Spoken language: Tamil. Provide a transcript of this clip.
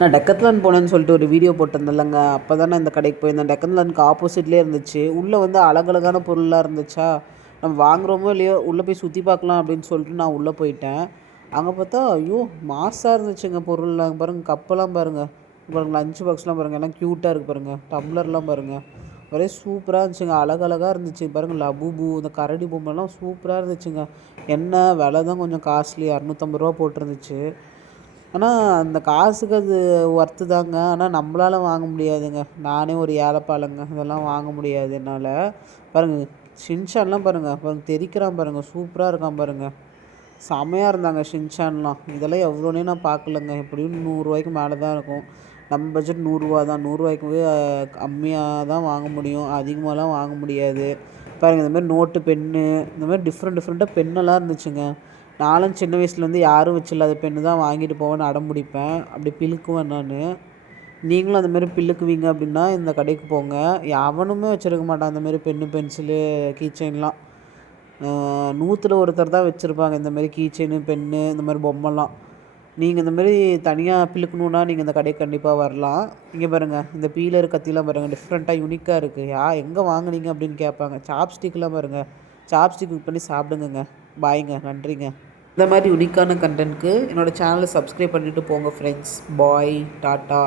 நான் டெக்கத்லான் போனேன்னு சொல்லிட்டு ஒரு வீடியோ போட்டிருந்தேன்லங்க. அப்போ தான் நான் இந்த கடைக்கு போயிருந்தேன். டெக்கத்லானுக்கு ஆப்போசிட்லேயே இருந்துச்சு. உள்ளே வந்து அழகழகான பொருளாக இருந்துச்சா, நம்ம வாங்குறோமோ இல்லையோ உள்ளே போய் சுற்றி பார்க்கலாம் அப்படின்னு சொல்லிட்டு நான் உள்ளே போயிட்டேன். அங்கே பார்த்தா ஐயோ மாஸாக இருந்துச்சுங்க பொருள்லாம். பாருங்கள் கப்பெல்லாம் பாருங்கள், பாருங்கள் லஞ்ச் பாக்ஸ்லாம் பாருங்கள், எல்லாம் க்யூட்டாக இருக்குது பாருங்கள். டம்ளர்லாம் பாருங்கள், ஒரே சூப்பராக இருந்துச்சுங்க. அழகழகாக இருந்துச்சு பாருங்கள். லபூபு இந்த கரடி பொம்மைலாம் சூப்பராக இருந்துச்சுங்க. என்ன விலை தான் கொஞ்சம் காஸ்ட்லி, 650 போட்டிருந்துச்சு. ஆனால் அந்த காசுக்கு அது ஒர்த்து தாங்க. ஆனால் நம்மளால வாங்க முடியாதுங்க. நானே ஒரு ஏழைப்பாளைங்க, இதெல்லாம் வாங்க முடியாது என்னால். பாருங்கள் ஷின்சான்லாம் பாருங்கள், பாருங்கள் தெறிக்கிறான் பாருங்கள், சூப்பராக இருக்கான் பாருங்கள். செமையாக இருந்தாங்க ஷின்சான்லாம். இதெல்லாம் எவ்வளோனே நான் பார்க்கலங்க. எப்படியும் 100 மேலே தான் இருக்கும். நம்ம பட்ஜெட் 100 தான். 100 கம்மியாக தான் வாங்க முடியும், அதிகமாகலாம் வாங்க முடியாது. பாருங்கள் இந்த மாதிரி நோட்டு பென்னு, இந்த மாதிரி டிஃப்ரெண்ட்டாக பெண்ணெல்லாம் இருந்துச்சுங்க. நானும் சின்ன வயசுலேருந்து யாரும் வச்சில்லாத பென்னு தான் வாங்கிட்டு போவேன்னு அடம் பிடிப்பேன். அப்படி பிழுக்குவேன் நான். நீங்களும் அந்தமாரி பிழுக்குவீங்க அப்படின்னா இந்த கடைக்கு போங்க. எவனுமே வச்சுருக்க மாட்டான் அந்தமாரி பென்னு, பென்சிலு, கீ செயின்லாம். 100ல் ஒருத்தர் தான் வச்சுருப்பாங்க இந்தமாரி கீ செயினு, பென்னு, இந்த மாதிரி பொம்மைலாம். நீங்கள் இந்தமாரி தனியாக பிழுக்கணுன்னா நீங்கள் இந்த கடைக்கு கண்டிப்பாக வரலாம். இங்கே பாருங்கள் இந்த பீலர் கத்திலாம் பாருங்கள், டிஃப்ரெண்ட்டாக யூனிக்காக இருக்குது. எங்கே வாங்குனீங்க அப்படின்னு கேட்பாங்க. சாப்ஸ்டிக்லாம் பாருங்கள், சாப்ஸ்டிக் யூஸ் பண்ணி சாப்பிடுங்க. பாய்ங்க, நன்றிங்க. இந்த மாதிரி யூனிக்கான கண்டென்ட்க்கு என்னோடய சேனலை சப்ஸ்கிரைப் பண்ணிவிட்டு போங்க ஃப்ரெண்ட்ஸ். பாய், டாட்டா.